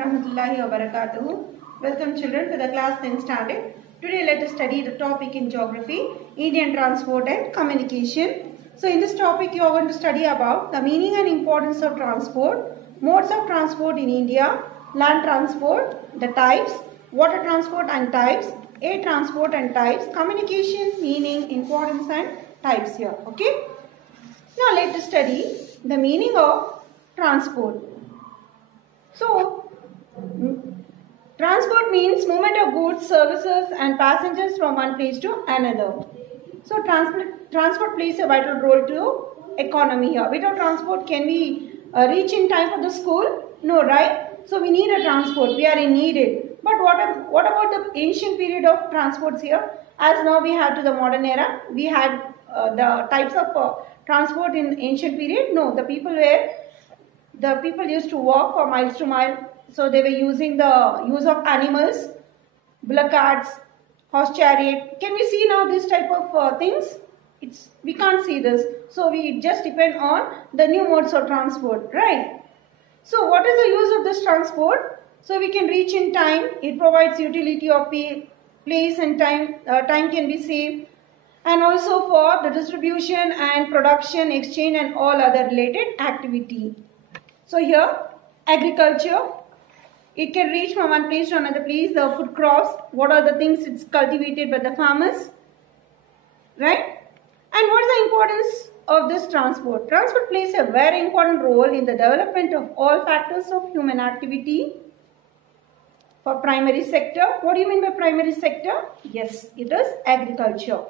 warahmatullahi wabarakatuh. Welcome children to the class 10 standard. Today let us study the topic in geography, Indian transport and communication. So in this topic you are going to study about the meaning and importance of transport, modes of transport in India, land transport, the types, water transport and types, air transport and types, communication, meaning, importance and types here. Okay. Now let us study the meaning of transport. So, transport means movement of goods, services and passengers from one place to another. So, transport plays a vital role to economy here. Without transport, can we reach in time for the school? No, right? So, we need a transport. We are in needed. But what about the ancient period of transports here? As now we have to the modern era, we had the types of transport in ancient period. No, the people used to walk for miles to mile, so they were using the use of animals, bullock carts, horse chariot. Can we see now this type of things? We can't see this, so we just depend on the new modes of transport, right? So what is the use of this transport? So we can reach in time. It provides utility of place and time. Time can be saved. And also for the distribution and production, exchange and all other related activity. So here, agriculture, it can reach from one place to another place. The food crops, what are the things it's cultivated by the farmers, right? And what is the importance of this transport? Transport plays a very important role in the development of all factors of human activity. For primary sector, what do you mean by primary sector? Yes, it is agriculture.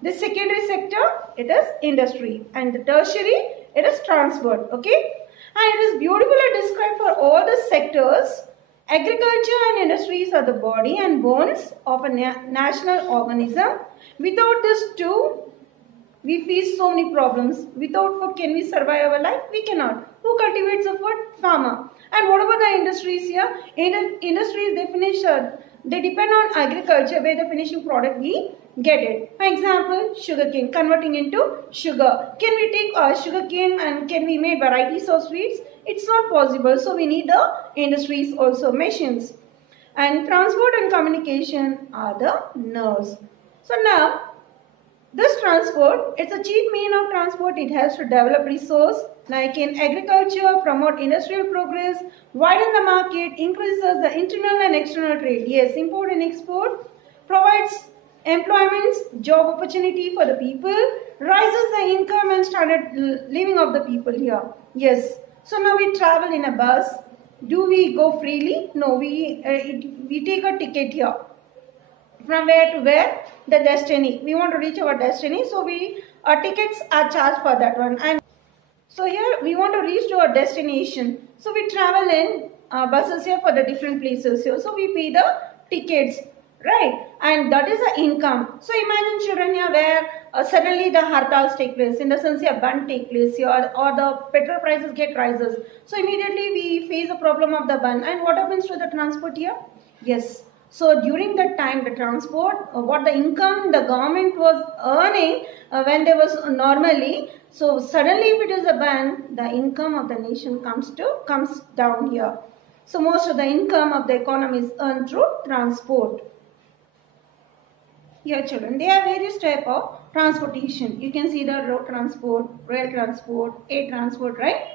The secondary sector, it is industry. And the tertiary, it is transport, okay? And it is beautifully described for all the sectors. Agriculture and industries are the body and bones of a national organism. Without these two, we face so many problems. Without food, can we survive our life? We cannot. Who cultivates the food? Farmer. And what about the industries here? Industries, they depend on agriculture, where the finishing product we get it. For example, sugarcane, converting into sugar. Can we take sugarcane and can we make varieties of sweets? It's not possible. So we need the industries also, machines. And transport and communication are the nerves. So now, this transport, it's a cheap mean of transport. It helps to develop resource, like in agriculture, promote industrial progress, widen the market, increases the internal and external trade. Yes, import and export, provides employments, job opportunity for the people, rises the income and standard living of the people here. Yes. So now we travel in a bus. Do we go freely? No, we take a ticket here. From where to where? The destiny. We want to reach our destiny, so our tickets are charged for that one. And so here we want to reach to our destination. So we travel in buses here for the different places here. So we pay the tickets, right? And that is the income. So imagine children here where suddenly the hartals take place, in the sense a ban take place here, or the petrol prices get rises. So immediately we face the problem of the ban. And what happens to the transport here? Yes. So during that time, the transport, what the income the government was earning when there was normally, so suddenly if it is a ban, the income of the nation comes down here. So most of the income of the economy is earned through transport. Here children, there are various types of transportation. You can see the road transport, rail transport, air transport, right?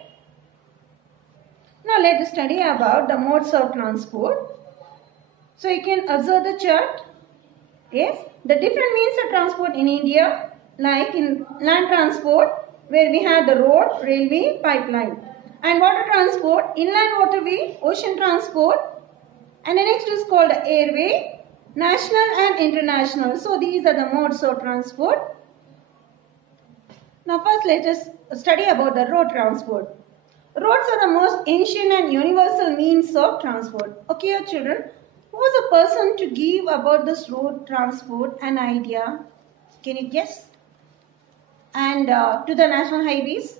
Now let us study about the modes of transport. So you can observe the chart. Yes, the different means of transport in India, like in land transport, where we have the road, railway, pipeline. And water transport, inland waterway, ocean transport. And the next is called airway, national and international. So these are the modes of transport. Now first let us study about the road transport. Roads are the most ancient and universal means of transport. Okay, children. Who was the person to give about this road transport an idea? Can you guess? And to the national highways?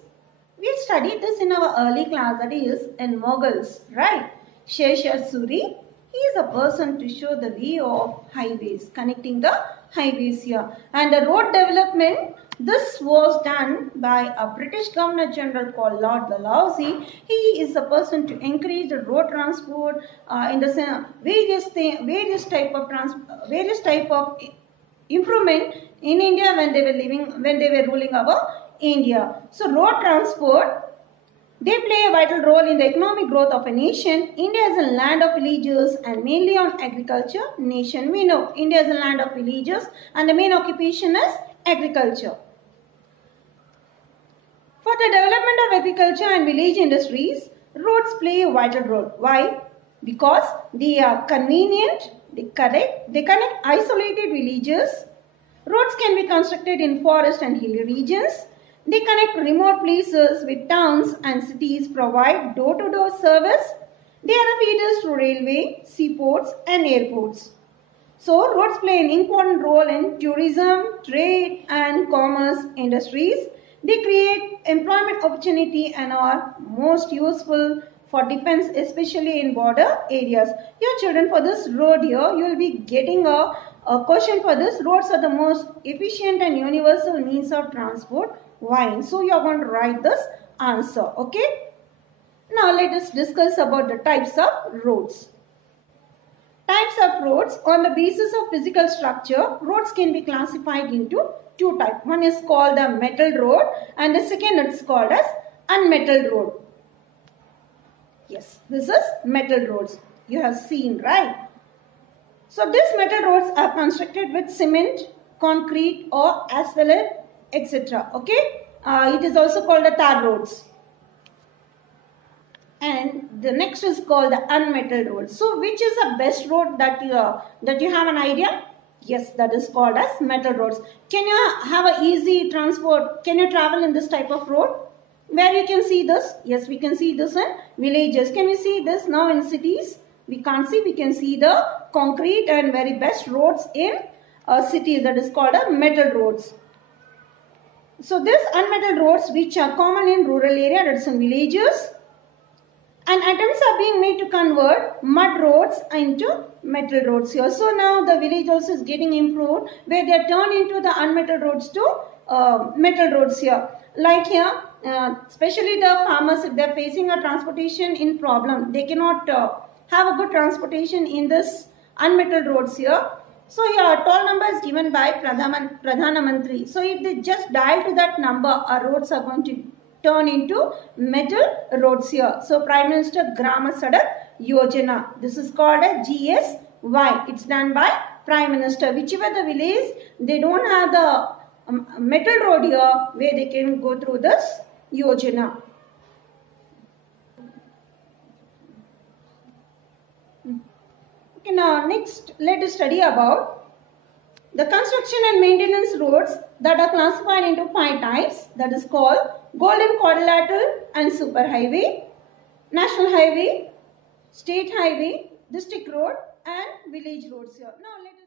We studied this in our early class, that is in Mughals, right? Sher Shah Suri, he is a person to show the way of highways, connecting the highways here. And the road development This was done by a British Governor General called Lord Dalhousie. He is the person to encourage the road transport in the various type of improvement in India when they were ruling our India. So road transport, they play a vital role in the economic growth of a nation. India is a land of villagers and mainly on agriculture nation. We know India is a land of villagers and the main occupation is agriculture. For the development of agriculture and village industries, roads play a vital role. Why? Because they are convenient, they connect isolated villages. Roads can be constructed in forest and hilly regions. They connect remote places with towns and cities, provide door-to-door service. They are feeders to railway, seaports and airports. So, roads play an important role in tourism, trade and commerce industries. They create employment opportunity and are most useful for defense, especially in border areas. Your children, for this road here, you will be getting a question for this. Roads are the most efficient and universal means of transport. Why? So you are going to write this answer. Okay. Now let us discuss about the types of roads. Types of roads. On the basis of physical structure, roads can be classified into two types. One is called the metal road and the second is called as unmetalled road. Yes, this is metal roads. You have seen, right? So these metal roads are constructed with cement, concrete or asphalt, etc. Okay. It is also called the tar roads. And the next is called the unmetalled road. So which is the best road that you have an idea? Yes, that is called as metal roads. Can you have a easy transport? Can you travel in this type of road? Where you can see this? Yes, we can see this in villages. Can we see this now in cities? We can't see. We can see the concrete and very best roads in cities. That is called a metal roads. So these unmetalled roads which are common in rural area, that is in villages. And attempts are being made to convert mud roads into metal roads here. So now the village also is getting improved where they are turned into the unmetalled roads to metal roads here. Like here, especially the farmers, if they are facing a transportation in problem, they cannot have a good transportation in this unmetalled roads here. So here a toll number is given by Pradhana Mantri. So if they just dial to that number, our roads are going to turn into metal roads here. So Prime Minister Grama Sadak Yojana. This is called a GSY. It's done by Prime Minister. Whichever the village, they don't have the metal road here where they can go through this Yojana. Okay, now next let us study about the construction and maintenance roads that are classified into 5 types. That is called Golden Quadrilateral and Superhighway, National Highway, State Highway, District Road and Village Roads here. Now let us